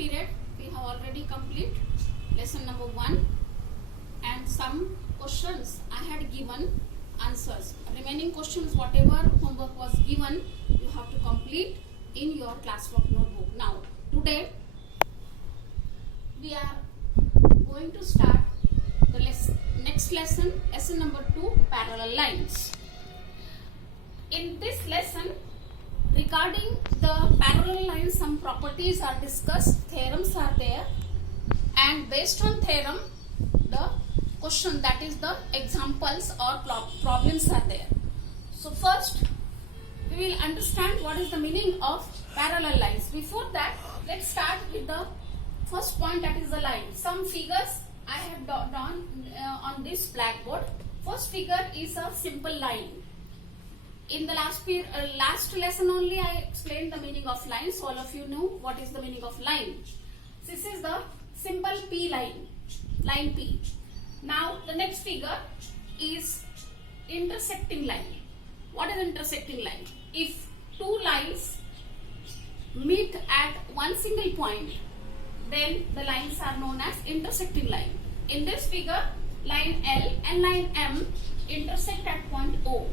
period we have already complete lesson number 1 and some questions I had given answers. Remaining questions, whatever homework was given, you have to complete in your classwork notebook. Now today we are going to start the next lesson number 2, parallel lines. In this lesson, regarding the parallel lines, some properties are discussed, theorems are there, and based on theorem the question, that is the examples or problems are there. So first we will understand what is the meaning of parallel lines. Before that, let's start with the first point, that is the line. Some figures I have drawn on this blackboard. First figure is a simple line. In the last lesson only I explained the meaning of line, so all of you know what is the meaning of line. This is the simple P line, line P. Now the next figure is intersecting line. What is intersecting line? If two lines meet at one single point, then the lines are known as intersecting line. In this figure, line L and line M intersect at point O.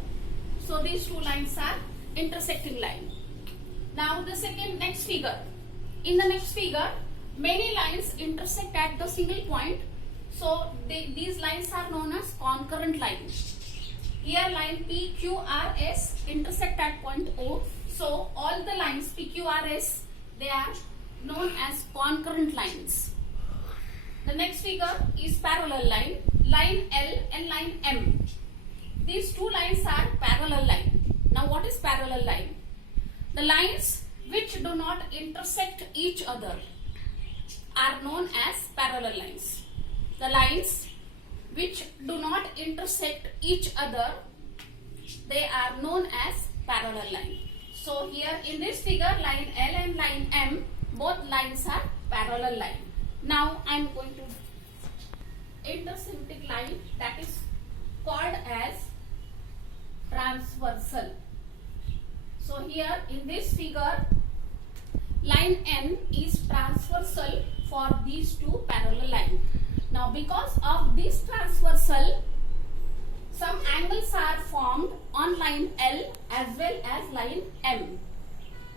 So these two lines are intersecting line. Now the next figure. In the next figure, many lines intersect at the single point. So these lines are known as concurrent lines. Here line PQRS intersect at point O. So all the lines PQRS, they are known as concurrent lines. The next figure is parallel line, line L and line M. These two lines are parallel line. Now what is parallel line? The lines which do not intersect each other are known as parallel lines. The lines which do not intersect each other, they are known as parallel line. So here in this figure, line L and line M, both lines are parallel line. Now I am going to intersecting line, that is called as transversal. So here in this figure, line N is transversal for these two parallel lines. Now because of this transversal, some angles are formed on line L as well as line M.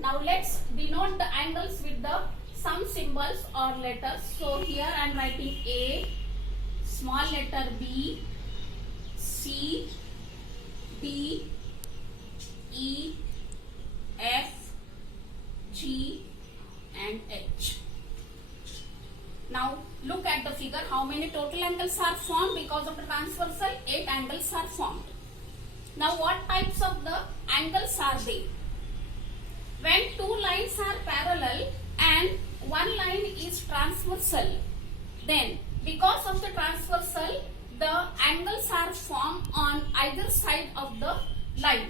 Now let's denote the angles with the some symbols or letters. So here I am writing A, small letter B, C, D, E, F, G and H. Now look at the figure, how many total angles are formed because of the transversal? 8 angles are formed. Now what types of the angles are they? When two lines are parallel and one line is transversal, then because of the transversal, the angles are formed on either side of the line.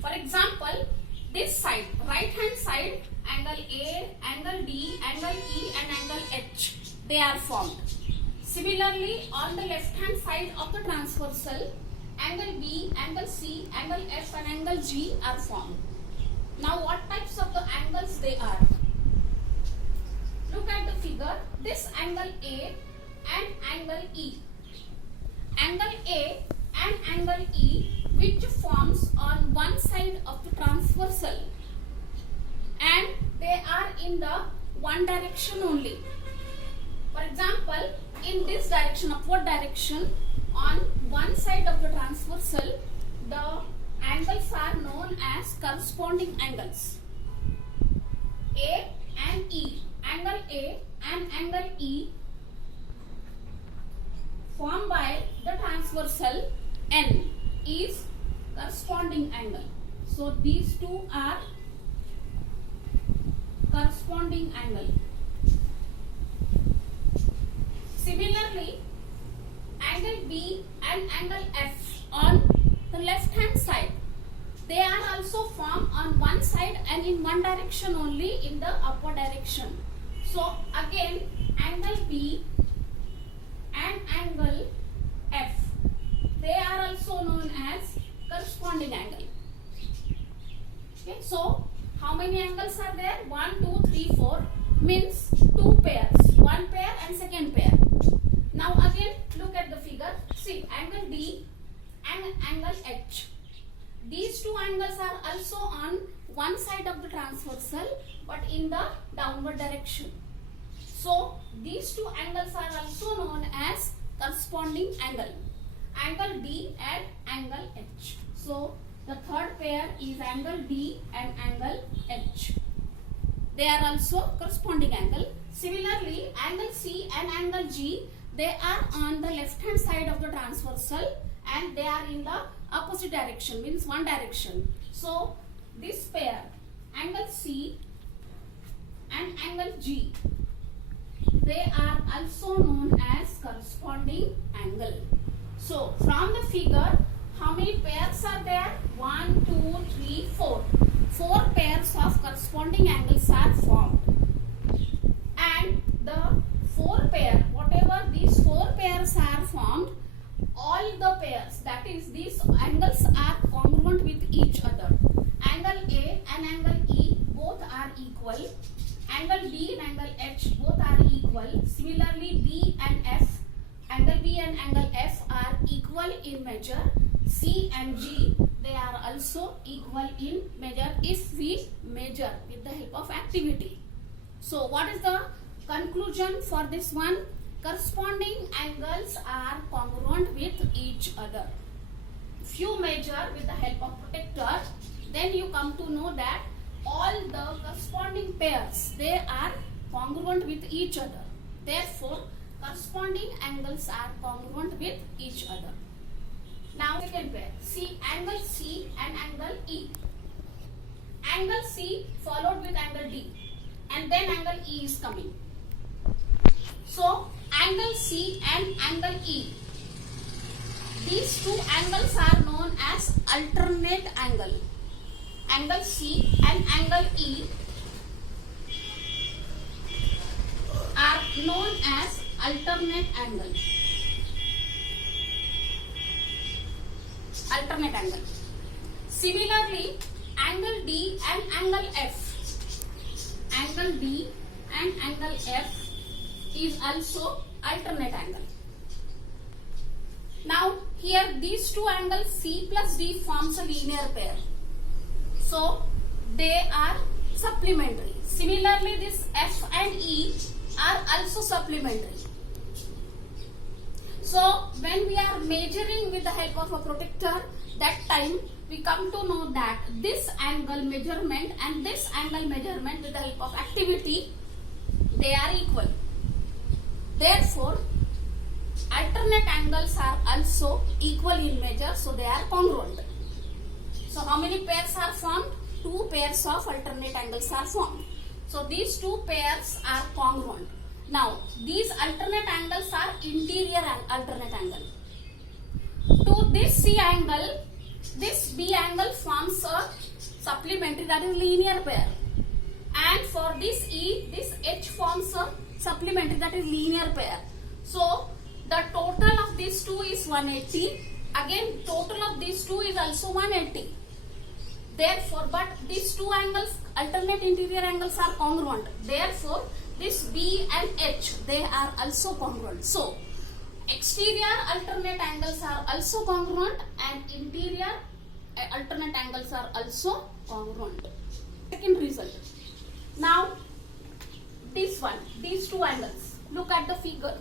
For example, this side, right hand side, angle A, angle D, angle E and angle H, they are formed. Similarly, on the left hand side of the transversal, angle B, angle C, angle F and angle G are formed. Now what types of the angles they are? Look at the figure, this angle A and angle E. Angle A and angle E which forms on one side of the transversal and they are in the one direction only. For example, in this direction, upward direction, on one side of the transversal, the angles are known as corresponding angles. A and E, angle A and angle E formed by the transversal N is corresponding angle. So these two are corresponding angle. Similarly, angle B and angle F on the left hand side, they are also formed on one side and in one direction only, in the upward direction. So again, angle B and angle F, they are also known as corresponding angle. Okay, so how many angles are there? 1, 2, 3, 4. means two pairs, one pair and second pair. Now again look at the figure. See, angle D and angle H. These two angles are also on one side of the transversal but in the downward direction. So these two angles are also known as corresponding angle. Angle D and angle H. So the third pair is angle D and angle H. They are also corresponding angle. Similarly, angle C and angle G, they are on the left hand side of the transversal and they are in the opposite direction, means one direction. So this pair, angle C and angle G, they are also known as corresponding angle. So from the figure, how many pairs are there? 1, 2, 3, 4. 4 pairs of corresponding angles are formed. And the 4 pair, whatever these 4 pairs are formed, all the pairs, that is these angles are congruent with each other. Angle A and angle E both are equal. Angle B and angle H both are equal. Similarly, B and F, angle B and angle F are equal in measure. C and G, they are also equal in measure if we measure with the help of activity. So what is the conclusion for this one? Corresponding angles are congruent with each other. If you measure with the help of protector, then you come to know that all the corresponding pairs, they are congruent with each other. Therefore, corresponding angles are congruent with each other. Now second pair, see angle C and angle E. Angle C followed with angle D and then angle E is coming. So angle C and angle E, these two angles are known as alternate angle. Angle C and angle E are known as alternate angle. Alternate angle. Similarly, angle D and angle F. Angle D and angle F is also alternate angle. Now here these two angles C plus D forms a linear pair. So they are supplementary. Similarly, this F and E are also supplementary. So when we are measuring with the help of a protector, that time we come to know that this angle measurement and this angle measurement with the help of activity, they are equal. Therefore, alternate angles are also equal in measure, so they are congruent. So how many pairs are formed? 2 pairs of alternate angles are formed. So these 2 pairs are congruent. Now these alternate angles are interior alternate angle. To this C angle, this B angle forms a supplementary, that is linear pair. And for this E, this H forms a supplementary, that is linear pair. So the total of these two is 180. Again, total of these two is also 180. Therefore, but these two angles, alternate interior angles, are congruent. Therefore, this B and H, they are also congruent. So exterior alternate angles are also congruent and interior alternate angles are also congruent. Second result. Now this one, these two angles, look at the figure.